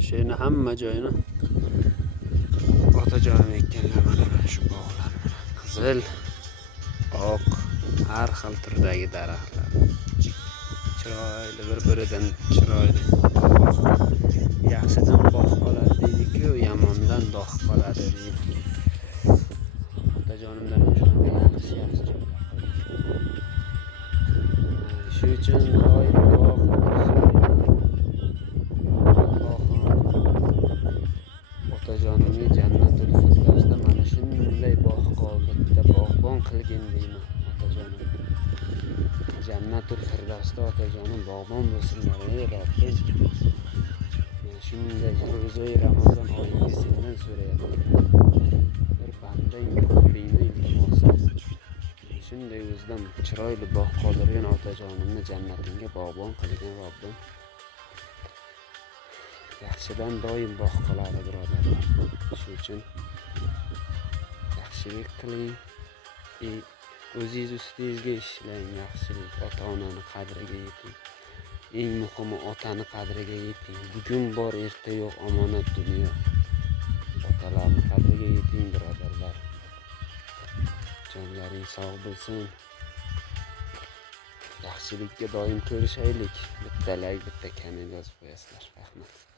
Şeyini hamma joyini otajonim ekkanlar mana shu bog'lar. Qizil, oq, har xil turdagi daraxtlar. Chiroyli, bir-biridan chiroyli. Yaxshidan bog' qoladi deydi-ku, yomondan dog' qoladi deydi. Otajonimdan shunday yaxshi joylar. Shu uchun doim duo otajonimga jannatul firdavsda mana shunday bog' qoldi. Bitta bog'bon qilgin deyman otajonim. Jannatul firdavsda otajonim bog'bon bo'lsinlar, ey Robbim. Men shunday ro'za Ramazon oyida sendan so'rayapman. Bir bandang qulingni iltimosim. Shunday o'zidan chiroyli bog' qoldirgan otajonimni jannatingga bog'bon qilgin Robbim. Yaxshidan doim bog' qoladi birodarlar. Shuning uchun yaxshilik qiling, o'zingiz ustingizga ishlang, yaxshilik, ota-onani qadriga yeting. Eng muhimi otani qadriga yeting. Bugun bor, erta yo'q, omonat dunyo. Otalarni qadriga yeting birodarlar. Jonlaring sog' bo'lsin. Yaxshilikka doim ko'rishaylik. Bitta like, bitta komment yozib qo'yasizlar. Rahmat.